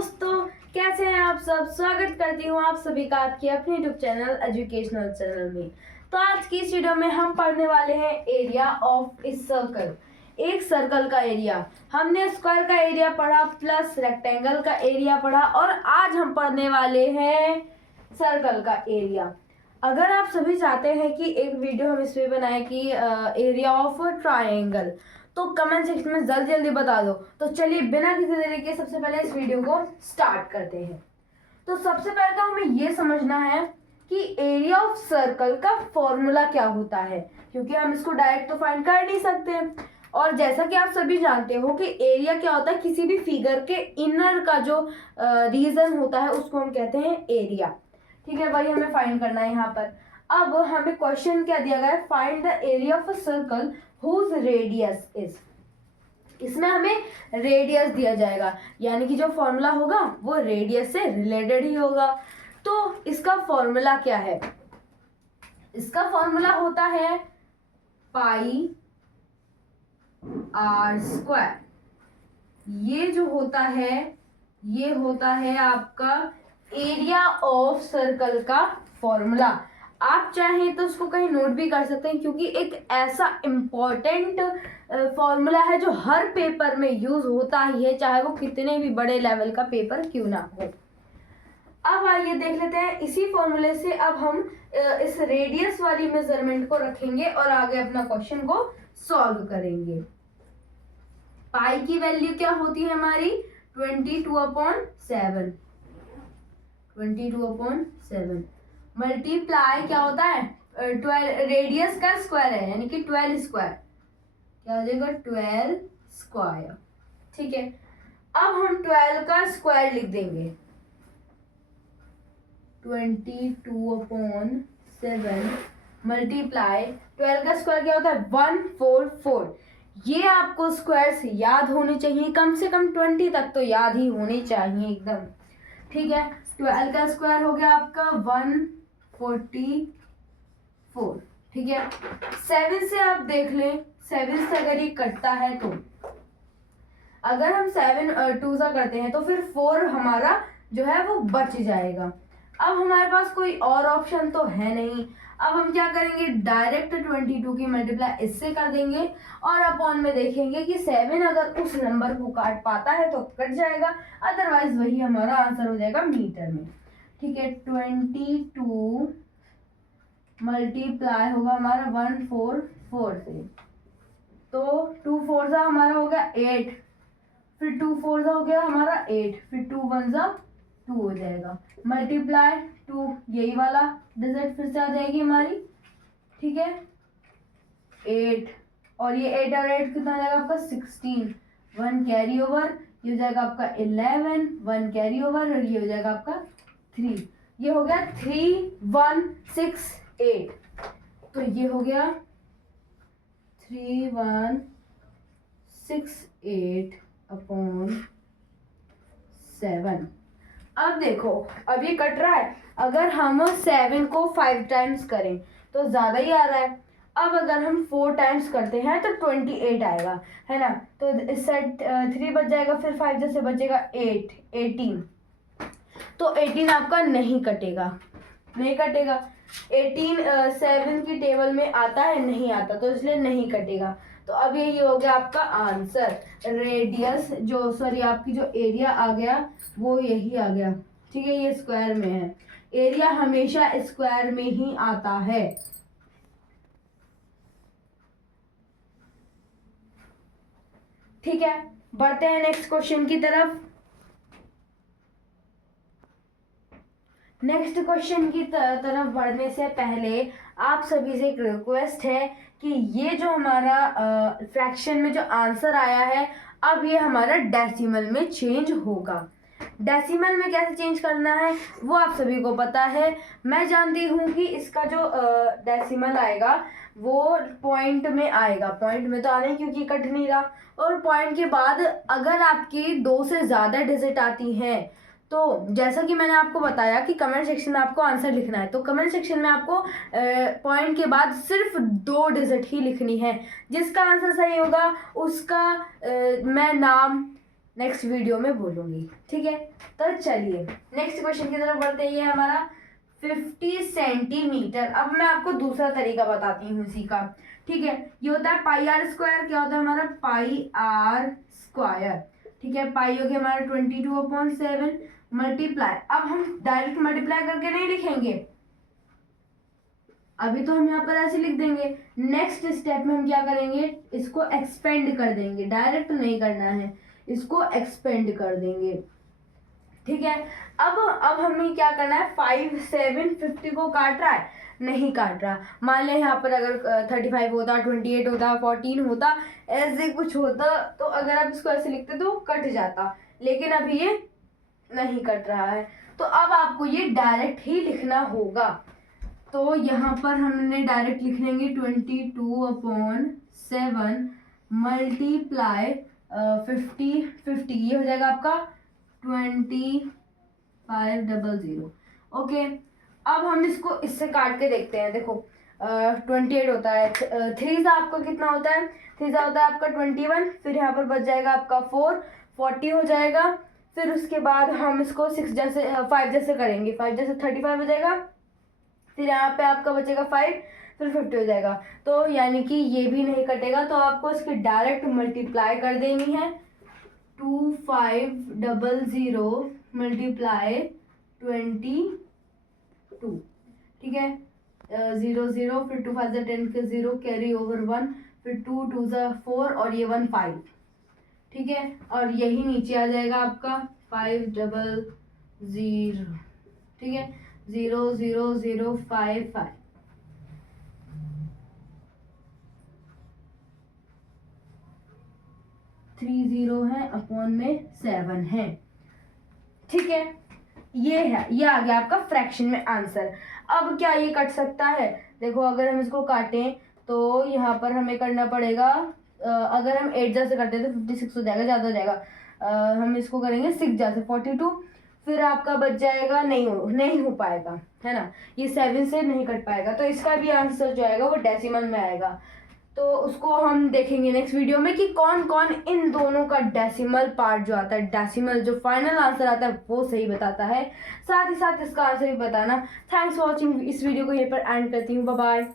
दोस्तों, कैसे हैं आप सब। स्वागत करती हूँ आप सभी का आपके अपने यूट्यूब चैनल एजुकेशनल चैनल में। तो आज की इस वीडियो में हम पढ़ने वाले हैं एरिया ऑफ ए सर्कल। एक सर्कल का एरिया, हमने स्क्वायर का एरिया पढ़ा प्लस रेक्टेंगल का एरिया पढ़ा और आज हम पढ़ने वाले हैं सर्कल का एरिया। अगर आप सभी चाहते हैं कि एक वीडियो हम इसमें बनाए कि एरिया ऑफ ट्रायंगल, तो कमेंट सेक्शन में जल्दी जल्दी बता दो। तो चलिए बिना किसी देरी के सबसे पहले इस वीडियो को स्टार्ट करते हैं। तो सबसे पहले तो हमें ये समझना है कि एरिया ऑफ सर्कल का फॉर्मूला क्या होता है, क्योंकि हम इसको डायरेक्ट तो फाइंड कर नहीं सकते। और जैसा कि आप सभी जानते हो कि एरिया क्या होता है, किसी भी फिगर के इनर का जो रीजन होता है उसको हम कहते हैं एरिया। ठीक है, वही हमें फाइंड करना है यहाँ पर। अब हमें क्वेश्चन क्या दिया गया है, find the area of a circle whose radius is। इसमें हमें रेडियस दिया जाएगा, यानी कि जो फॉर्मूला होगा वो रेडियस से रिलेटेड ही होगा। तो इसका फॉर्मूला क्या है, इसका फॉर्मूला होता है पाई आर स्क्वायर। ये जो होता है ये होता है आपका एरिया ऑफ सर्कल का फॉर्मूला। आप चाहें तो उसको कहीं नोट भी कर सकते हैं, क्योंकि एक ऐसा इम्पोर्टेंट फॉर्मूला है जो हर पेपर में यूज होता ही है, चाहे वो कितने भी बड़े लेवल का पेपर क्यों ना हो। अब आइए देख लेते हैं इसी फॉर्मूले से अब हम इस रेडियस वाली मेजरमेंट को रखेंगे और आगे अपना क्वेश्चन को सॉल्व करेंगे। पाई की वैल्यू क्या होती है हमारी 22/7। 22/7 मल्टीप्लाई क्या होता है 12, रेडियस का स्क्वायर है यानी कि 12 स्क्वायर, क्या हो जाएगा 12 स्क्वायर। ठीक है, अब हम 12 का स्क्वायर लिख देंगे। 22/7 मल्टीप्लाई 12 का स्क्वायर क्या होता है 144। ये आपको स्क्वायर से याद होने चाहिए, कम से कम 20 तक तो याद ही होनी चाहिए एकदम। ठीक है, 12 का स्क्वायर हो गया आपका 144। ठीक है, 7 से आप देख लें, 7 से अगर ये कटता है तो अगर हम 7 2 सा करते हैं तो फिर 4 हमारा जो है वो बच जाएगा। अब हमारे पास कोई और ऑप्शन तो है नहीं। अब हम क्या करेंगे, डायरेक्ट 22 की मल्टीप्लाई इससे कर देंगे और अपॉन में देखेंगे कि 7 अगर उस नंबर को काट पाता है तो कट जाएगा, अदरवाइज वही हमारा आंसर हो जाएगा मीटर में। ठीक है, 22 मल्टीप्लाई होगा हमारा 144 से, तो 2 4 सा हमारा हो गया 8, फिर 2 4 सा हो गया हमारा 8, फिर 2 1 सा 2 हो जाएगा, मल्टीप्लाई 2 यही वाला डिजिट फिर से आ जाएगी हमारी। ठीक है, 8 और ये 8 और 8 कितना हो जाएगा आपका 16, 1 कैरी ओवर, ये हो जाएगा आपका 11, 1 कैरी ओवर और ये हो जाएगा आपका 3। ये हो गया 3168। तो ये हो गया 3168/7। अब देखो, अब ये कट रहा है, अगर हम 7 को 5 टाइम्स करें तो ज़्यादा ही आ रहा है। अब अगर हम 4 टाइम्स करते हैं तो 28 आएगा, है ना। तो इस साइड 3 बच जाएगा, फिर 5 जैसे बचेगा 8 18। तो 18 आपका नहीं कटेगा, नहीं कटेगा। 18 7 की टेबल में आता है, नहीं आता, तो इसलिए नहीं कटेगा। तो अब यही हो गया आपका आंसर। रेडियस जो सॉरी आपकी जो एरिया आ गया वो यही आ गया। ठीक है, ये स्क्वायर में है, एरिया हमेशा स्क्वायर में ही आता है। ठीक है, बढ़ते हैं नेक्स्ट क्वेश्चन की तरफ। नेक्स्ट क्वेश्चन की तरफ बढ़ने से पहले आप सभी से एक रिक्वेस्ट है कि ये जो हमारा फ्रैक्शन में जो आंसर आया है, अब ये हमारा डेसिमल में चेंज होगा। डेसिमल में कैसे चेंज करना है वो आप सभी को पता है। मैं जानती हूँ कि इसका जो डेसिमल आएगा वो पॉइंट में आएगा, पॉइंट में तो आना है क्योंकि कट नहीं रहा। और पॉइंट के बाद अगर आपकी 2 से ज़्यादा डिजिट आती हैं, तो जैसा कि मैंने आपको बताया कि कमेंट सेक्शन में आपको आंसर लिखना है, तो कमेंट सेक्शन में आपको पॉइंट के बाद सिर्फ 2 डिजिट ही लिखनी है। जिसका आंसर सही होगा उसका मैं नेक्स्ट वीडियो में बोलूँगी, ठीक है। तो चलिए नेक्स्ट क्वेश्चन की तरफ बढ़ते हैं। ये हमारा 50 सेंटीमीटर। अब मैं आपको दूसरा तरीका बताती हूँ इसी का, ठीक है। ये होता है पाई आर स्क्वायर। क्या होता है हमारा पाई आर स्क्वायर, ठीक है। पाई हो गया हमारा 22/7 मल्टीप्लाई। अब हम डायरेक्ट मल्टीप्लाई करके नहीं लिखेंगे, अभी तो हम यहाँ पर ऐसे लिख देंगे। नेक्स्ट स्टेप में हम क्या करेंगे, इसको एक्सपेंड कर देंगे। डायरेक्ट नहीं करना है, इसको एक्सपेंड कर देंगे, ठीक है। अब हमें क्या करना है, 5 7 50 को काट रहा है, नहीं काट रहा। मान लें यहाँ पर अगर 35 होता, 28 होता, 14 होता, ऐसे कुछ होता, तो अगर आप इसको ऐसे लिखते तो कट जाता, लेकिन अभी ये नहीं कट रहा है। तो अब आपको ये डायरेक्ट ही लिखना होगा। तो यहाँ पर हमने डायरेक्ट लिख लेंगे 22/7 मल्टीप्लाई 50 ये हो जाएगा आपका 2500। ओके, अब हम इसको इससे काट के देखते हैं। देखो 28 होता है, 3 सा आपका कितना होता है, 3 सा होता है आपका 21, फिर यहाँ पर बच जाएगा आपका 4, 40 हो जाएगा। फिर उसके बाद हम इसको 6 जैसे 5 जैसे करेंगे, 5 जैसे 35 हो जाएगा। फिर यहाँ पे आपका बचेगा 5, फिर 50 हो जाएगा। तो यानी कि ये भी नहीं कटेगा, तो आपको इसकी डायरेक्ट मल्टीप्लाई कर देनी है। 2500 मल्टीप्लाई 22, ठीक है। 0 0, फिर 2 5 10 के 0, कैरी ओवर 1, फिर 2 2 4 और ये 1 5, ठीक है। और यही नीचे आ जाएगा आपका 500, ठीक है। 0 0 0 5 5। थ्री 0 है, अपॉन में 7 है, ठीक है। ये है, ये आ गया आपका फ्रैक्शन में आंसर। अब क्या ये कट सकता है, देखो अगर हम इसको काटें तो यहाँ पर हमें करना पड़ेगा, अगर हम 8 जैसे करते हैं तो 56 हो जाएगा, ज़्यादा हो जाएगा। हम इसको करेंगे 6 जैसे 42, फिर आपका बच जाएगा, नहीं हो पाएगा, है ना। ये 7 से नहीं कट पाएगा, तो इसका भी आंसर जो आएगा वो डेसिमल में आएगा। तो उसको हम देखेंगे नेक्स्ट वीडियो में कि कौन कौन इन दोनों का डेसिमल पार्ट जो आता है, डेसिमल जो फाइनल आंसर आता है वो सही बताता है। साथ ही साथ इसका आंसर भी बताना। Thanks for watching. इस वीडियो को यहीं पर एंड करती हूँ। Bye bye.